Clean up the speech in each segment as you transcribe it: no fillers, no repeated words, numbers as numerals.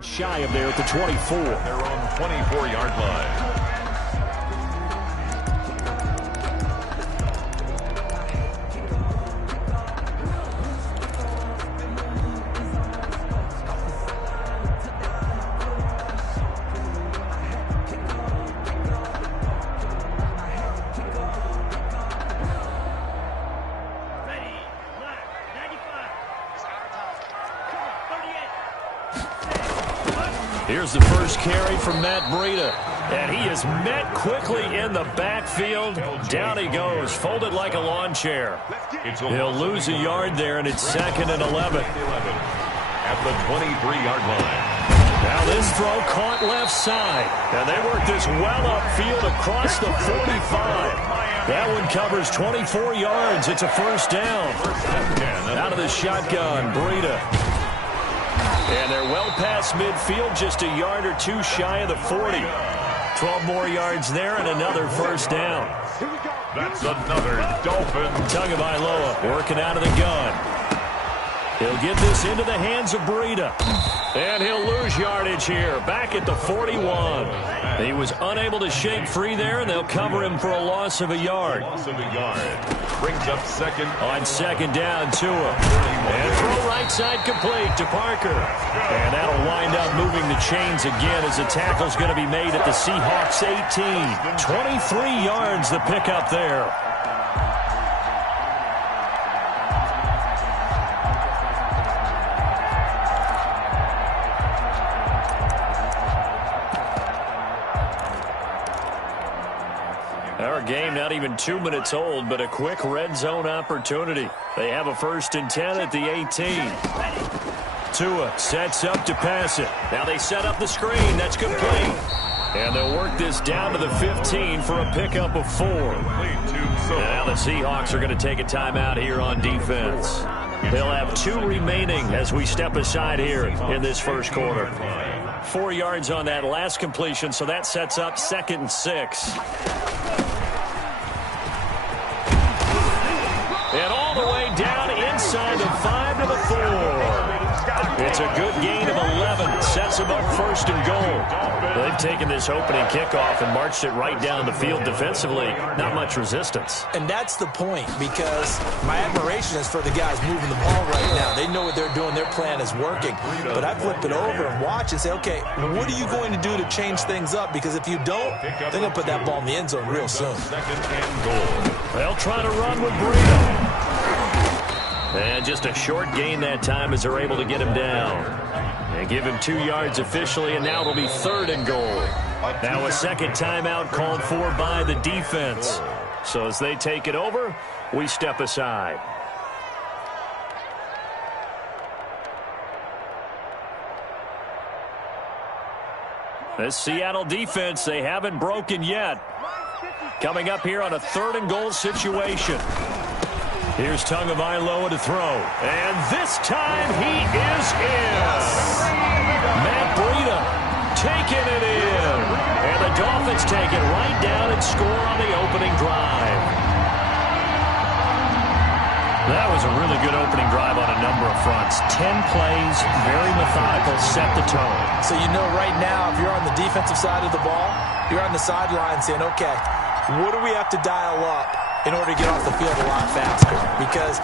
Shy of there at the 24. Their own 24-yard line. Here's the first carry from Matt Breida. And he is met quickly in the backfield. Down he goes, folded like a lawn chair. He'll lose a yard there, and it's 2nd and 11. At the 23-yard line. Now this throw caught left side. And they work this well upfield across the 45. That one covers 24 yards. It's a first down. Out of the shotgun, Breida. And they're well past midfield, just a yard or two shy of the 40. 12 more yards there and another first down. That's another Dolphin. Tagovailoa working out of the gun. He'll get this into the hands of Breida. And he'll lose yardage here, back at the 41. He was unable to shake free there, and they'll cover him for a loss of a yard. Brings up second. On second down, Tua. And throw right side complete to Parker. And that'll wind up moving the chains again as the tackle's going to be made at the Seahawks 18. 23 yards the pickup there. Our game not even 2 minutes old, but a quick red zone opportunity. They have a 1st and 10 at the 18. Tua sets up to pass it. Now they set up the screen. That's complete. And they'll work this down to the 15 for a pickup of 4. Now the Seahawks are going to take a timeout here on defense. They'll have 2 remaining as we step aside here in this first quarter. 4 yards on that last completion, so that sets up 2nd and 6. And all the way down inside the 5 to the 4. It's a good gain of 11. Sets them up 1st and goal. They've taken this opening kickoff and marched it right down the field defensively. Not much resistance. And that's the point, because my admiration is for the guys moving the ball right now. They know what they're doing. Their plan is working. But I flip it over and watch and say, okay, what are you going to do to change things up? Because if you don't, they're going to put that ball in the end zone real soon. They'll try to run with Breida. And just a short gain that time as they're able to get him down. And give him 2 yards officially, and now it'll be 3rd and goal. Now a second timeout called for by the defense. So as they take it over, we step aside. This Seattle defense, they haven't broken yet. Coming up here on a 3rd and goal situation. Here's Tagovailoa to throw. And this time he is in. Matt Breida taking it in. And the Dolphins take it right down and score on the opening drive. That was a really good opening drive on a number of fronts. 10 plays, very methodical, set the tone. So you know right now, if you're on the defensive side of the ball, you're on the sideline saying, okay, what do we have to dial up in order to get off the field a lot faster? Because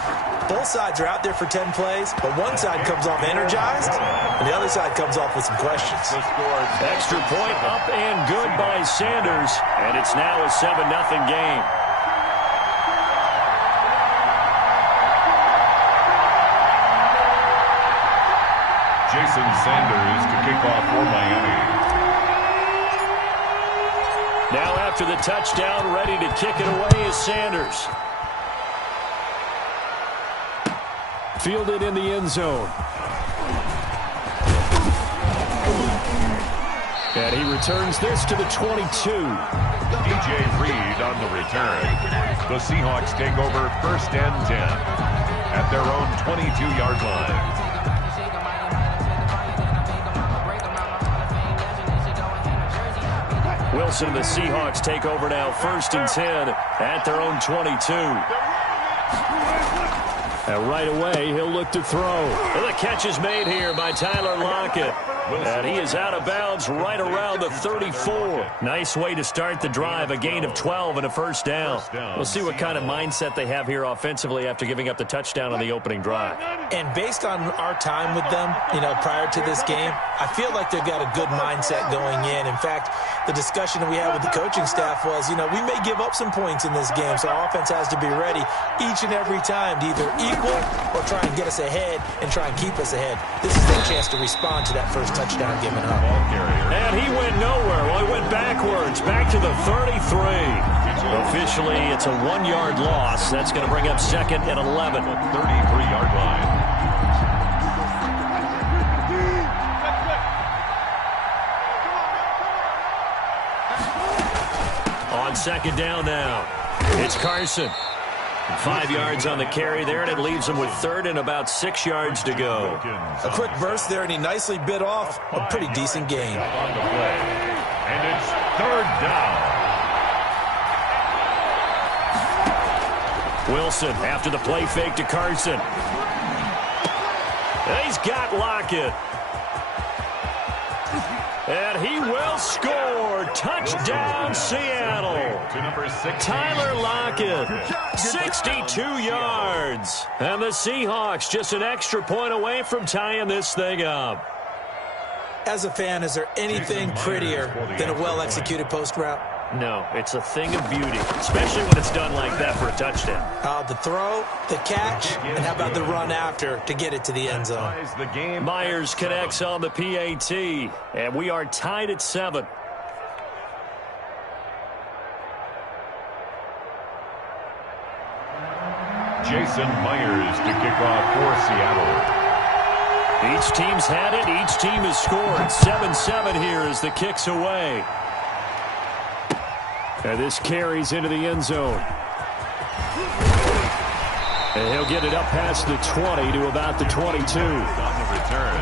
both sides are out there for 10 plays, but one side comes off energized, and the other side comes off with some questions. Extra point up and good by Sanders, and it's now a 7-0 game. Jason Sanders to kick off for Miami. Now after the touchdown, ready to kick it away is Sanders. Fielded in the end zone. And he returns this to the 22. DJ Reed on the return. The Seahawks take over 1st and 10 at their own 22-yard line. Wilson and the Seahawks take over now 1st and 10 at their own 22. And right away, he'll look to throw. And the catch is made here by Tyler Lockett. And he is out of bounds right around the 34. Nice way to start the drive, a gain of 12 and a first down. We'll see what kind of mindset they have here offensively after giving up the touchdown on the opening drive. And based on our time with them, prior to this game, I feel like they've got a good mindset going in. In fact, the discussion that we had with the coaching staff was, we may give up some points in this game, so our offense has to be ready each and every time to either equal or try and get us ahead and try and keep us ahead. This is their chance to respond to that first touchdown given up. And he went nowhere. Well, he went backwards, back to the 33. Officially, it's a 1-yard loss. That's going to bring up second and 11. 33-yard line. On second down now, it's Carson. 5 yards on the carry there, and it leaves him with third and about 6 yards to go. A quick burst there, and he nicely bit off a pretty decent gain. On the play. And it's third down. Wilson after the play fake to Carson. And he's got Lockett. And he will score. Touchdown, Seattle. To number 16. Tyler Lockett, 62 yards. And the Seahawks just an extra point away from tying this thing up. As a fan, is there anything prettier than a well-executed post route? No, it's a thing of beauty, especially when it's done like that for a touchdown. The throw, the catch, and how about the run after to get it to the end zone? Myers connects on the PAT, and we are tied at 7. Jason Myers to kick off for Seattle. Each team's had it. Each team has scored. 7-7 here as the kick's away. And this carries into the end zone. And he'll get it up past the 20 to about the 22. On the return,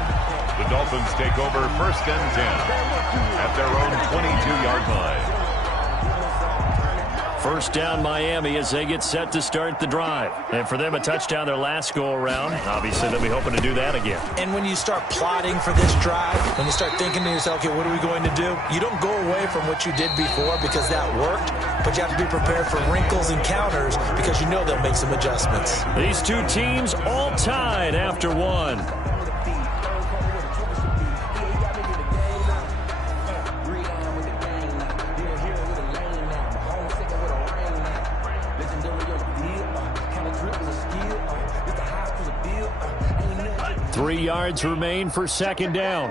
the Dolphins take over first and 10 at their own 22-yard line. First down Miami as they get set to start the drive. And for them, a touchdown their last go-around. Obviously, they'll be hoping to do that again. And when you start plotting for this drive, when you start thinking to yourself, okay, what are we going to do? You don't go away from what you did before because that worked, but you have to be prepared for wrinkles and counters because you know they'll make some adjustments. These two teams all tied after one. Three yards remain for second down.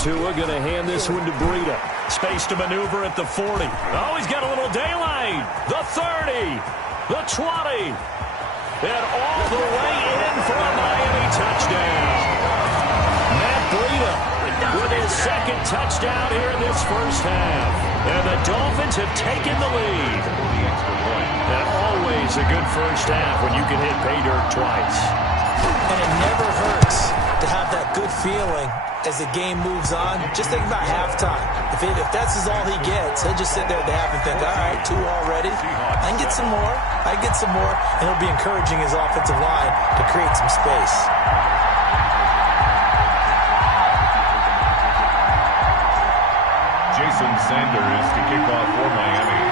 Tua going to hand this one to Breida. Space to maneuver at the 40. Oh, he's got a little daylight. The 30. The 20. And all the way in for a Miami touchdown. Matt Breida with his second touchdown here in this first half. And the Dolphins have taken the lead. And always a good first half when you can hit pay dirt twice. And it never hurts to have that good feeling as the game moves on. Just think about halftime. If that's all he gets, he'll just sit there at the half and think, all right, 2 already. I can get some more. I can get some more. And he'll be encouraging his offensive line to create some space. Jason Sanders to kick off for Miami.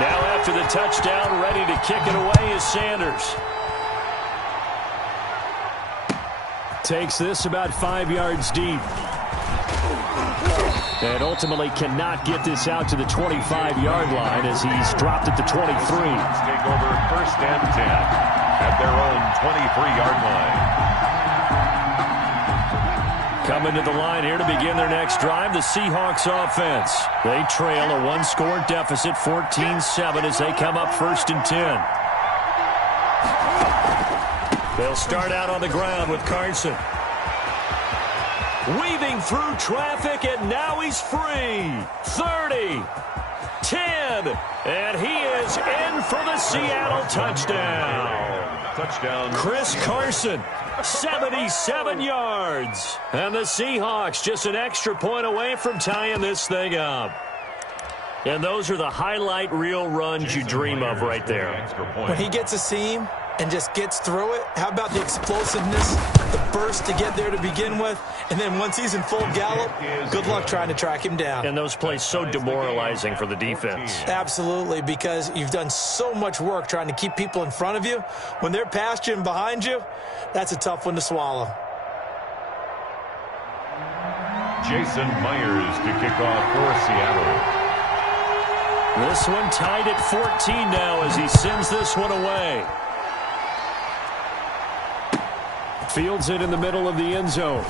Now after the touchdown, ready to kick it away is Sanders. Takes this about 5 yards deep. And ultimately cannot get this out to the 25-yard line as he's dropped at the 23. Take over first and 10 at their own 23-yard line. Coming to the line here to begin their next drive, the Seahawks offense. They trail a one-score deficit, 14-7, as they come up first and 10. They'll start out on the ground with Carson. Weaving through traffic, and now he's free. 30, 10, and he is in for the Seattle touchdown. Touchdown. Chris Carson, 77 yards. And the Seahawks just an extra point away from tying this thing up. And those are the highlight reel runs you dream of right there. When he gets a seam and just gets through it, how about the explosiveness, the burst to get there to begin with, and then once he's in full gallop, good luck trying to track him down. And those plays so demoralizing for the defense. Absolutely, because you've done so much work trying to keep people in front of you. When they're past you and behind you, that's a tough one to swallow. Jason Myers to kick off for Seattle. This one tied at 14 now as he sends this one away. Fields it in the middle of the end zone.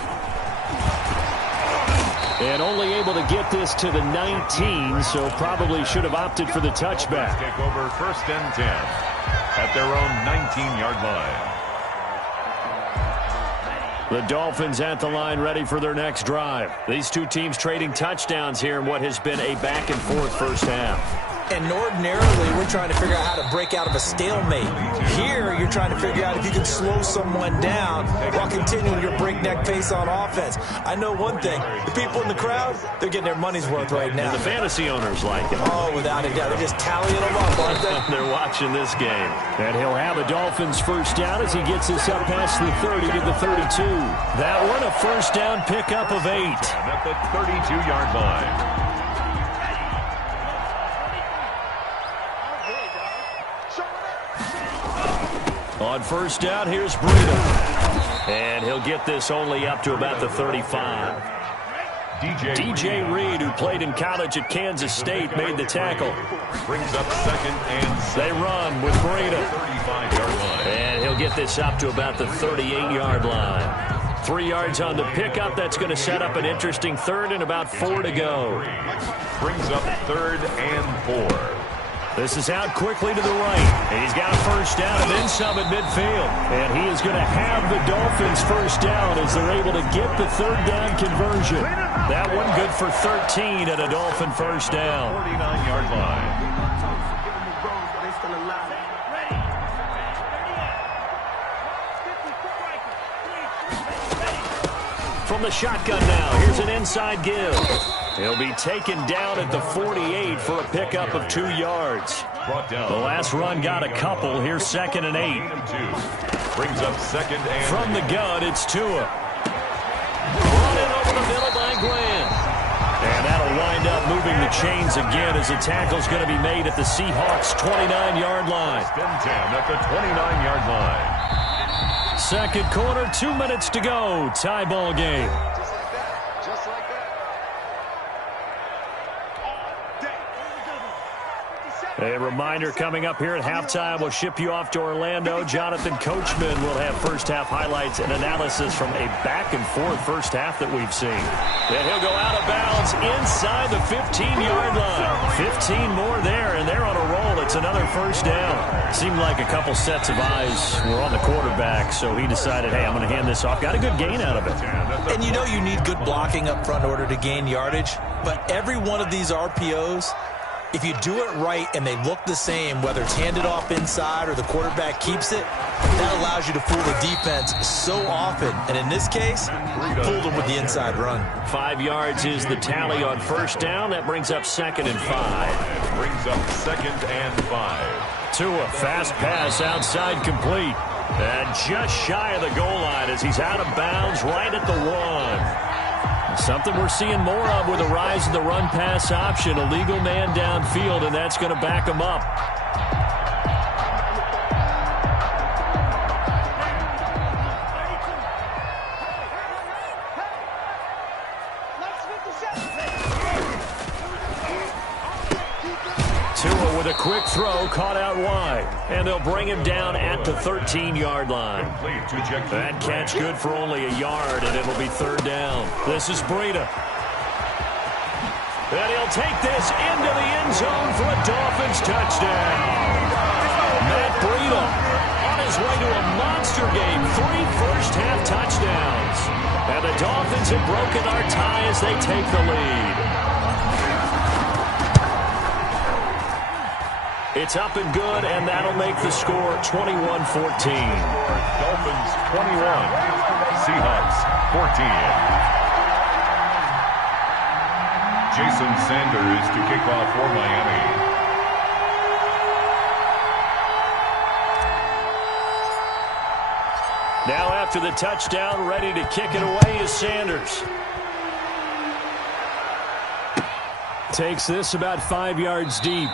And only able to get this to the 19, so probably should have opted for the touchback. Take over 1st and 10 at their own 19-yard line. The Dolphins at the line ready for their next drive. These two teams trading touchdowns here in what has been a back-and-forth first half. And ordinarily, we're trying to figure out how to break out of a stalemate. Here, you're trying to figure out if you can slow someone down while continuing your breakneck pace on offense. I know one thing. The people in the crowd, they're getting their money's worth right now. And the fantasy owners like it. Oh, without a doubt. They're just tallying them up, aren't they? They're watching this game. And he'll have a Dolphins first down as he gets this up past the 30 to the 32. That one, a first down pickup of 8. At the 32-yard line. On first down, here's Breida. And he'll get this only up to about the 35. DJ Reed, who played in college at Kansas State, made the tackle. Brings up 2nd and 7. They run with Breida. 35-yard line. And he'll get this up to about the 38-yard line. 3 yards on the pickup. That's going to set up an interesting 3rd and about 4 to go. Brings up 3rd and 4. This is out quickly to the right. And he's got a first down and then some at midfield. And he is going to have the Dolphins first down as they're able to get the 3rd down conversion. That one good for 13 at a Dolphin first down. 49-yard line. From the shotgun now, here's an inside give. He'll be taken down at the 48 for a pickup of 2 yards. The last run got a couple. Here's 2nd and 8. Brings up 2nd and from the gun, it's Tua. Brought in over the middle by Glenn. And that'll wind up moving the chains again as the tackle's going to be made at the Seahawks' 29-yard line. 10 at the 29-yard line. Second quarter, 2 minutes to go. Tie ball game. A reminder coming up here at halftime. We'll ship you off to Orlando. Jonathan Coachman will have first-half highlights and analysis from a back-and-forth first half that we've seen. And he'll go out of bounds inside the 15-yard line. 15 more there, and they're on a roll. It's another first down. Seemed like a couple sets of eyes were on the quarterback, so he decided, hey, I'm going to hand this off. Got a good gain out of it. And you know you need good blocking up front in order to gain yardage, but every one of these RPOs, if you do it right and they look the same, whether it's handed off inside or the quarterback keeps it, that allows you to fool the defense so often. And in this case, fooled them with the inside run. 5 yards is the tally on first down. That brings up 2nd and 5. Brings up 2nd and 5. Tua, fast pass outside complete. And just shy of the goal line as he's out of bounds right at the 1. Something we're seeing more of with the rise of the run-pass option. A legal man downfield, and that's going to back him up. Tua with a quick throw, caught out wide. And they'll bring him down at the 13-yard line. That catch good for only a yard, and it'll be 3rd down. This is Breida. And he'll take this into the end zone for a Dolphins touchdown. Matt Breida on his way to a monster game. 3 first-half touchdowns. And the Dolphins have broken our tie as they take the lead. It's up and good, and that'll make the score 21-14. Dolphins 21, Seahawks 14. Jason Sanders to kick off for Miami. Now after the touchdown, ready to kick it away is Sanders. Takes this about 5 yards deep.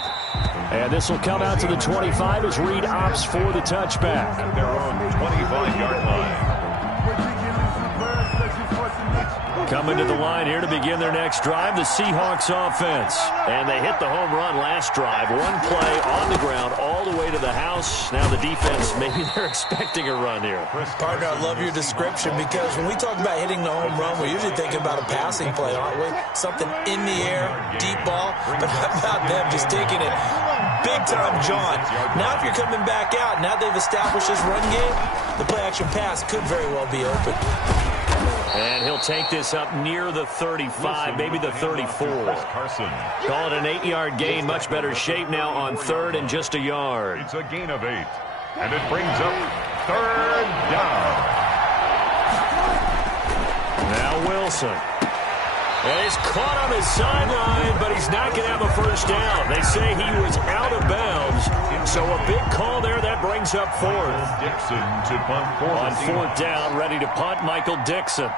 And this will come out to the 25 as Reed opts for the touchback. At their own 25-yard line. Coming to the line here to begin their next drive, the Seahawks offense. And they hit the home run last drive. One play on the ground all the way to the house. Now the defense, maybe they're expecting a run here. Partner, I love your description because when we talk about hitting the home run, we're usually thinking about a passing play, aren't we? Something in the air, deep ball. But how about them just taking it big-time John? Now if you're coming back out, now they've established this run game, the play-action pass could very well be open. And he'll take this up near the 35, maybe the 34. Call it an 8-yard gain. Much better shape now on third and just a yard. It's a gain of 8. And it brings up third down. Now Wilson. And he's caught on his sideline, but he's not going to have a first down. They say he was out of bounds. So a big call there. That brings up fourth. Dixon to punt for on fourth down, ready to punt, Michael Dixon.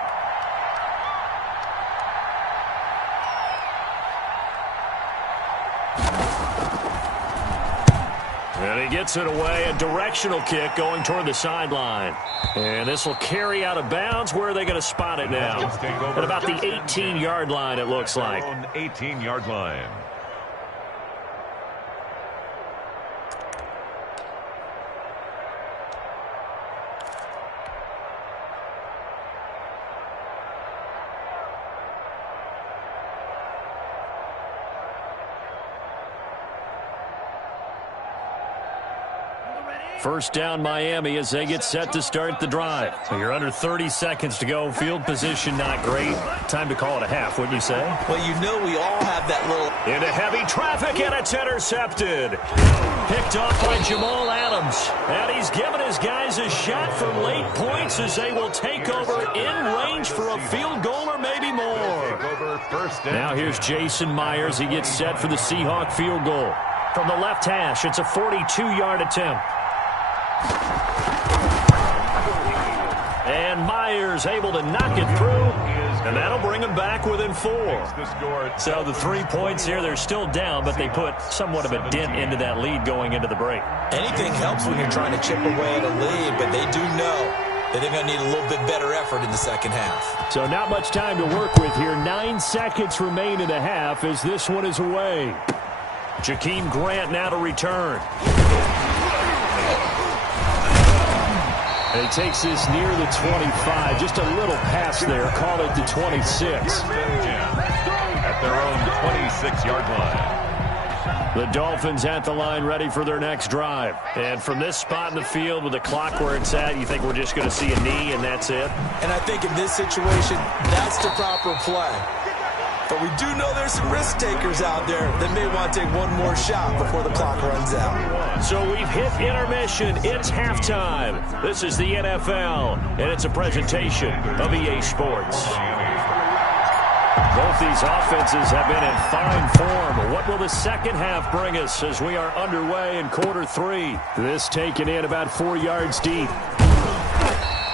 And he gets it away, a directional kick going toward the sideline. And this will carry out of bounds. Where are they going to spot it now? At about the 18-yard line, it looks like. 18-yard line. First down, Miami, as they get set to start the drive. So you're under 30 seconds to go. Field position not great. Time to call it a half, wouldn't you say? Well, you know we all have that little... Into heavy traffic, and it's intercepted. Picked off by Jamal Adams. And he's given his guys a shot from late points as they will take over in range for a field goal or maybe more. Now here's Jason Myers. He gets set for the Seahawk field goal. From the left hash, it's a 42-yard attempt. And Myers able to knock it through, and that'll bring them back within 4. So the 3 points here, they're still down, but they put somewhat of a dent into that lead going into the break. Anything helps when you're trying to chip away at a lead, but they do know that they're going to need a little bit better effort in the second half. So not much time to work with here. 9 seconds remain in the half as this one is away. Jakeem Grant now to return. And he takes this near the 25. Just a little pass there. Call it the 26. At their own 26-yard line. The Dolphins at the line ready for their next drive. And from this spot in the field with the clock where it's at, you think we're just going to see a knee and that's it? And I think in this situation, that's the proper play. But we do know there's some risk takers out there that may want to take one more shot before the clock runs out. So we've hit intermission. It's halftime. This is the NFL, and it's a presentation of EA Sports. Both these offenses have been in fine form. What will the second half bring us as we are underway in quarter 3? This taken in about 4 yards deep.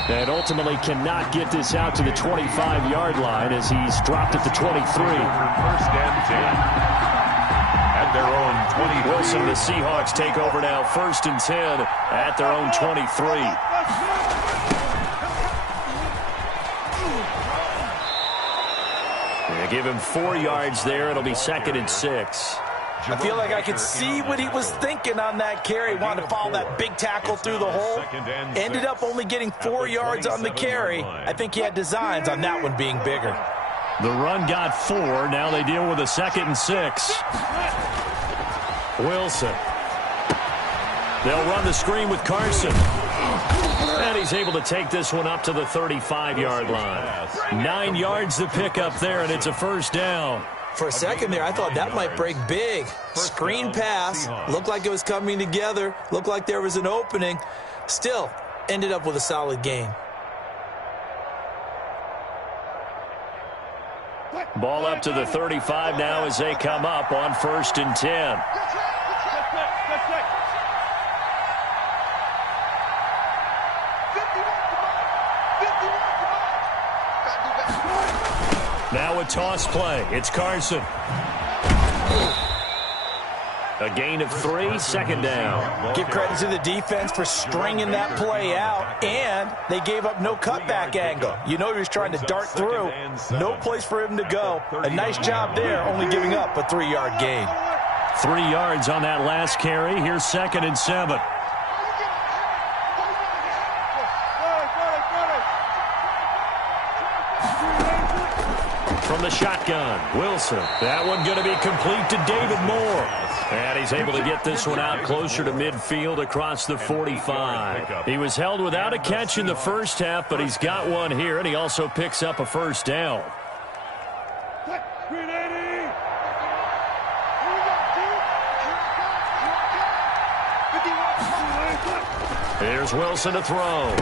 And ultimately cannot get this out to the 25-yard line as he's dropped at the 23. First and 10. At their own 23. Wilson, the Seahawks take over now. First and 10 at their own 23. They give him 4 yards there. It'll be second and 6. I feel like I could see what he was thinking on that carry. Wanted to follow that big tackle through the hole. Ended up only getting 4 yards on the carry. I think he had designs on that one being bigger. The run got 4. Now they deal with a second and 6. Wilson. They'll run the screen with Carson. And he's able to take this one up to the 35-yard line. 9 yards to pick up there, and it's a first down. For a second there, I thought that might break big. Screen pass. Looked like it was coming together. Looked like there was an opening. Still, ended up with a solid gain. Ball up to the 35 now as they come up on 1st and 10. Now a toss play. It's Carson. A gain of 3, 2nd down. Give credit to the defense for stringing that play out, and they gave up no cutback angle. You know he was trying to dart through. No place for him to go. A nice job there, only giving up a 3-yard gain. 3 yards on that last carry. Here's 2nd and 7. From the shotgun, Wilson. That one going to be complete to David Moore. And he's able to get this one out closer to midfield across the 45. He was held without a catch in the first half, but he's got one here, and he also picks up a 1st down. Here's Wilson to throw.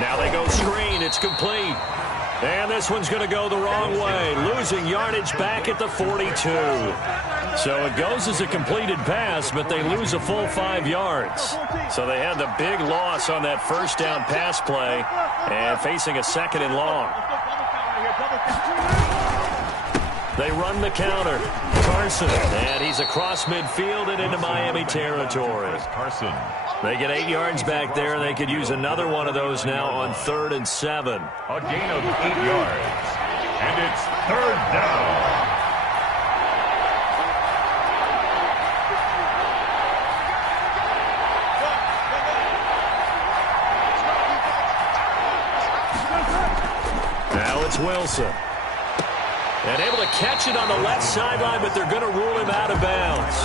Now they go screen. It's complete. And this one's going to go the wrong way, losing yardage back at the 42. So it goes as a completed pass, but they lose a full 5 yards. So they had the big loss on that 1st down pass play and facing a 2nd and long. They run the counter. Carson, and he's across midfield and into Miami territory. Carson. They get 8 yards back there. They could use another one of those now on 3rd and 7. A gain of 8 yards. And it's 3rd down. Now it's Wilson. And able to catch it on the left sideline, but they're going to rule him out of bounds.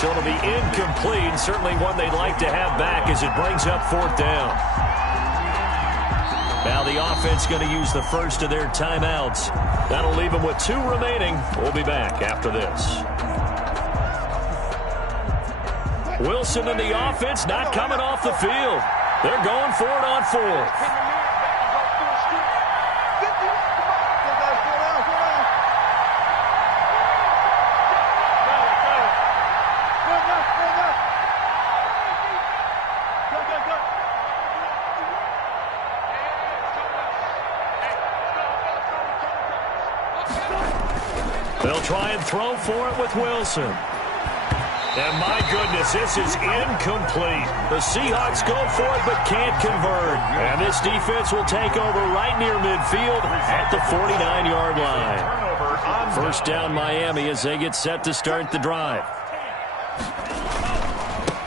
So it'll be incomplete, certainly one they'd like to have back as it brings up 4th down. Now the offense going to use the first of their timeouts. That'll leave them with 2 remaining. We'll be back after this. Wilson and the offense not coming off the field. They're going for it on 4th. They'll try and throw for it with Wilson. And my goodness, this is incomplete. The Seahawks go for it but can't convert. And this defense will take over right near midfield at the 49-yard line. 1st down Miami as they get set to start the drive.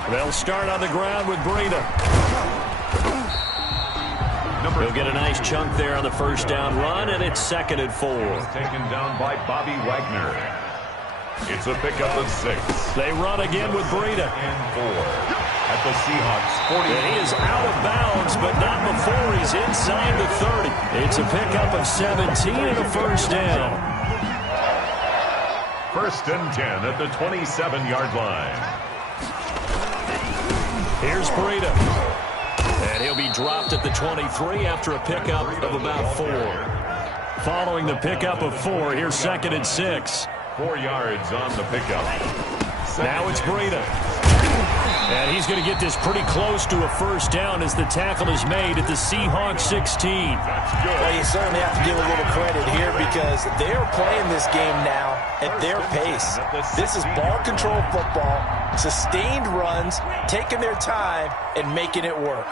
They'll start on the ground with Breida. He'll get a nice chunk there on the 1st down run, and it's 2nd and 4. Taken down by Bobby Wagner. It's a pickup of 6. They run again with Breida. And 4 at the Seahawks 40. And he is out of bounds, but not before he's inside the 30. It's a pickup of 17 and a 1st down. 1st and 10 at the 27-yard line. Here's Breida. And he'll be dropped at the 23 after a pickup of about 4. Following the pickup of 4, here's 2nd and 6. 4 yards on the pickup. Now it's Breida. And he's going to get this pretty close to a 1st down as the tackle is made at the Seahawks 16. Well, you certainly have to give a little credit here because they're playing this game now at their pace. This is ball control football, sustained runs, taking their time, and making it work.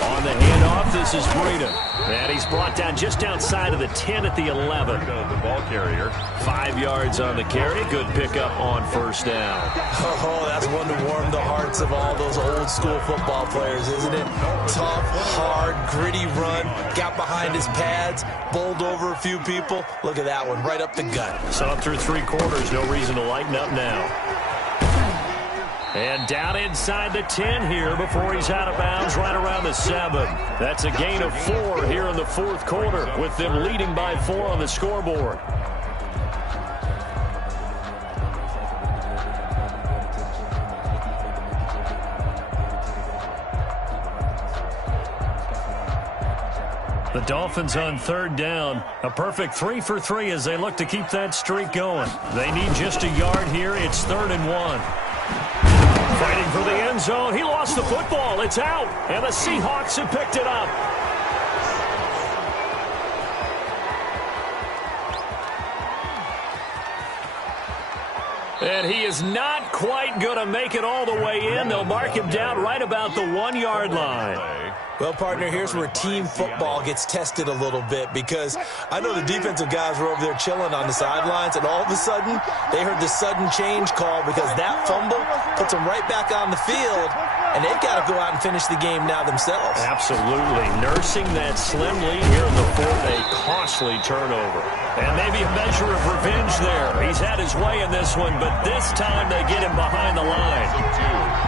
On the handoff, this is Breida. And he's brought down just outside of the 10 at the 11. The ball carrier. 5 yards on the carry. Good pickup on 1st down. Oh, that's one to warm the hearts of all those old school football players, isn't it? Tough, hard, gritty run. Got behind his pads, bowled over a few people. Look at that one, right up the gut. So up through 3 quarters, no reason to lighten up now. And down inside the 10 here before he's out of bounds right around the 7. That's a gain of 4 here in the 4th quarter with them leading by 4 on the scoreboard. The Dolphins on third down. A perfect 3 for 3 as they look to keep that streak going. They need just a yard here. It's 3rd and 1. Fighting for the end zone. He lost the football. It's out. And the Seahawks have picked it up. And he is not quite going to make it all the way in. They'll mark him down right about the 1-yard line. Well, partner, here's where team football gets tested a little bit, because I know the defensive guys were over there chilling on the sidelines, and all of a sudden they heard the sudden change call because that fumble puts them right back on the field, and they've got to go out and finish the game now themselves. Absolutely. Nursing that slim lead here in the fourth, a costly turnover. And maybe a measure of revenge there. He's had his way in this one, but this time they get him behind the line.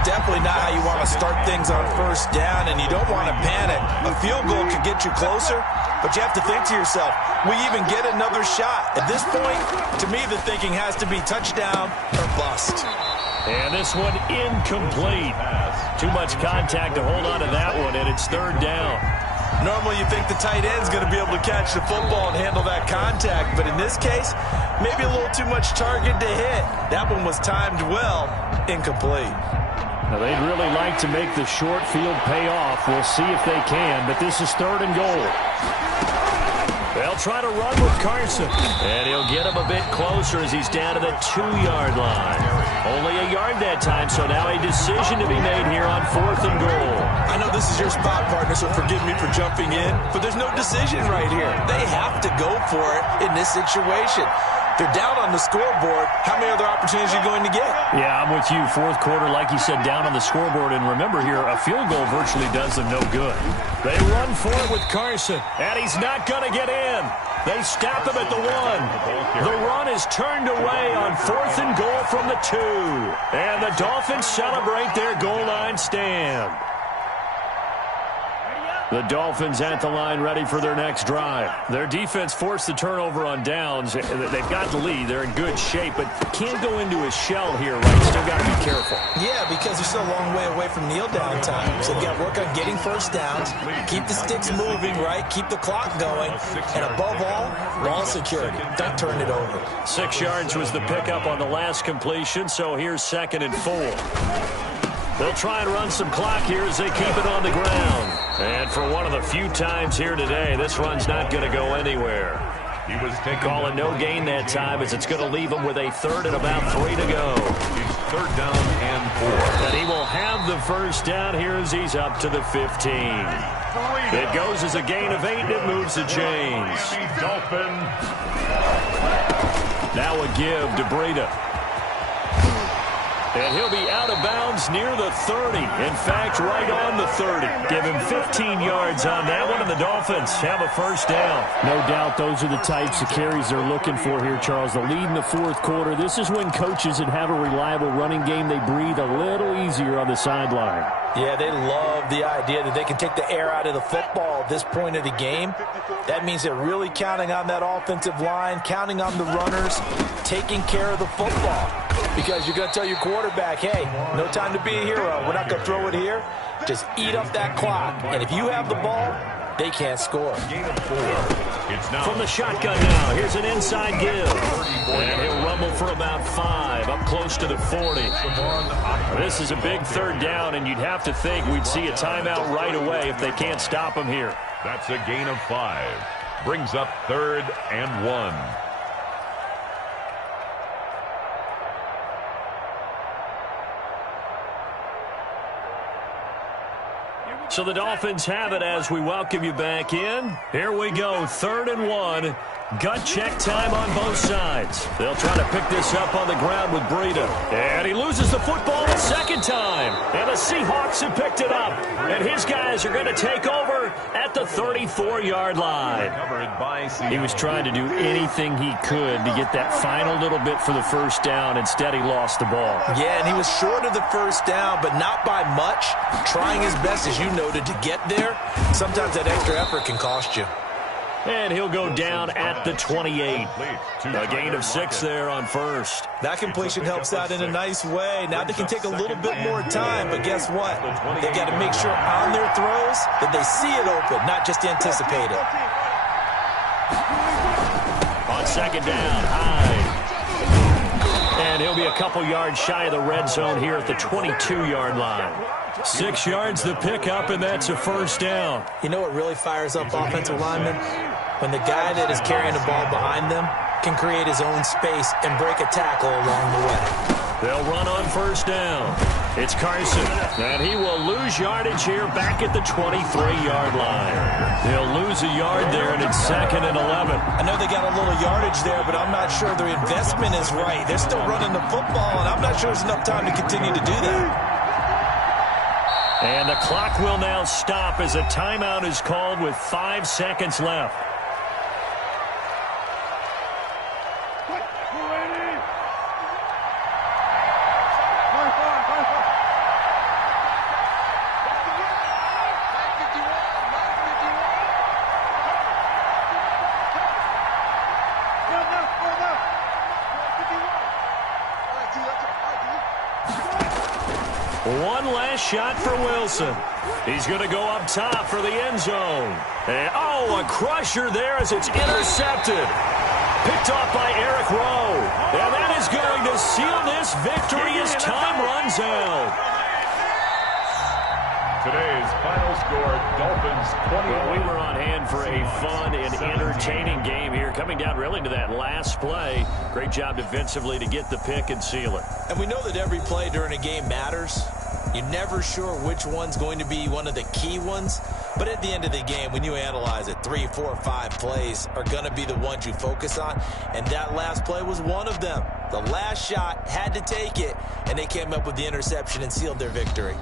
Definitely not how you want to start things on first down, and you don't want to panic. A field goal could get you closer, but you have to think to yourself, we even get another shot. At this point, to me, the thinking has to be touchdown or bust. And this one incomplete. Too much contact to hold on to that one, and it's 3rd down. Normally you think the tight end's going to be able to catch the football and handle that contact, but in this case, maybe a little too much target to hit. That one was timed well, incomplete. Now, they'd really like to make the short field pay off. We'll see if they can, but this is 3rd and goal. They'll try to run with Carson, and he'll get him a bit closer as he's down to the 2-yard line. Only a yard that time, so now a decision to be made here on 4th and goal. I know this is your spot, partner, so forgive me for jumping in, but there's no decision right here. They have to go for it in this situation. They're down on the scoreboard. How many other opportunities are you going to get? Yeah, I'm with you. 4th quarter, like you said, down on the scoreboard. And remember here, a field goal virtually does them no good. They run for it with Carson, and he's not going to get in. They stop him at the 1. The run is turned away on 4th and goal from the 2. And the Dolphins celebrate their goal line stand. The Dolphins at the line ready for their next drive. Their defense forced the turnover on downs. They've got the lead. They're in good shape, but can't go into a shell here, right? Still got to be careful. Yeah, because they're still a long way away from kneel down time. So they've got to work on getting first downs, keep the sticks moving, right? Keep the clock going. And above all, ball security. Don't turn it over. 6 yards was the pickup on the last completion, so here's 2nd and 4. They'll try and run some clock here as they keep it on the ground. And for one of the few times here today, this run's not going to go anywhere. He was calling no gain that time as it's going to leave him with a 3rd and about 3 to go. He's 3rd down and 4. And he will have the first down here as he's up to the 15. It goes as a gain of 8, and it moves the chains. Now a give to Breida. And he'll be out of bounds near the 30. In fact, right on the 30. Give him 15 yards on that one, and the Dolphins have a first down. No doubt those are the types of carries they're looking for here, Charles. The lead in the 4th quarter. This is when coaches that have a reliable running game, they breathe a little easier on the sideline. Yeah, they love the idea that they can take the air out of the football at this point of the game. That means they're really counting on that offensive line, counting on the runners, taking care of the football. Because you're going to tell your quarterback, hey, no time to be a hero. We're not going to throw it here. Just eat up that clock. And if you have the ball, they can't score. From the shotgun now, here's an inside give. And he'll rumble for about 5, up close to the 40. This is a big 3rd down, and you'd have to think we'd see a timeout right away if they can't stop him here. That's a gain of 5. Brings up 3rd and 1. So the Dolphins have it as we welcome you back in. Here we go, 3rd and 1. Gut check time on both sides. They'll try to pick this up on the ground with Breida. And he loses the football the 2nd time. And the Seahawks have picked it up. And his guys are going to take over at the 34-yard line. He was trying to do anything he could to get that final little bit for the first down. Instead, he lost the ball. Yeah, and he was short of the first down, but not by much. Trying his best, as you noted, to get there. Sometimes that extra effort can cost you. And he'll go down at the 28. A gain of 6 there on first. That completion helps out in a nice way. Now they can take a little bit more time, but guess what? They got to make sure on their throws that they see it open, not just anticipate it. On second down, Hyde. And he'll be a couple yards shy of the red zone here at the 22-yard line. 6 yards the pickup, and that's a first down. You know what really fires up offensive linemen? When the guy that is carrying the ball behind them can create his own space and break a tackle along the way. They'll run on first down. It's Carson, and he will lose yardage here back at the 23-yard line. They'll lose a yard there, and it's 2nd and 11. I know they got a little yardage there, but I'm not sure their investment is right. They're still running the football, and I'm not sure there's enough time to continue to do that. And the clock will now stop as a timeout is called with 5 seconds left. One last shot for Wilson. He's going to go up top for the end zone. And, a crusher there as it's intercepted. Picked off by Eric Rowe. And that is going to seal this victory as time runs out. Today's final score, Dolphins 20. Well, we were on hand for a fun and entertaining game here. Coming down really to that last play. Great job defensively to get the pick and seal it. And we know that every play during a game matters. You're never sure which one's going to be one of the key ones. But at the end of the game, when you analyze it, 3, 4, 5 plays are going to be the ones you focus on. And that last play was one of them. The last shot had to take it, and they came up with the interception and sealed their victory.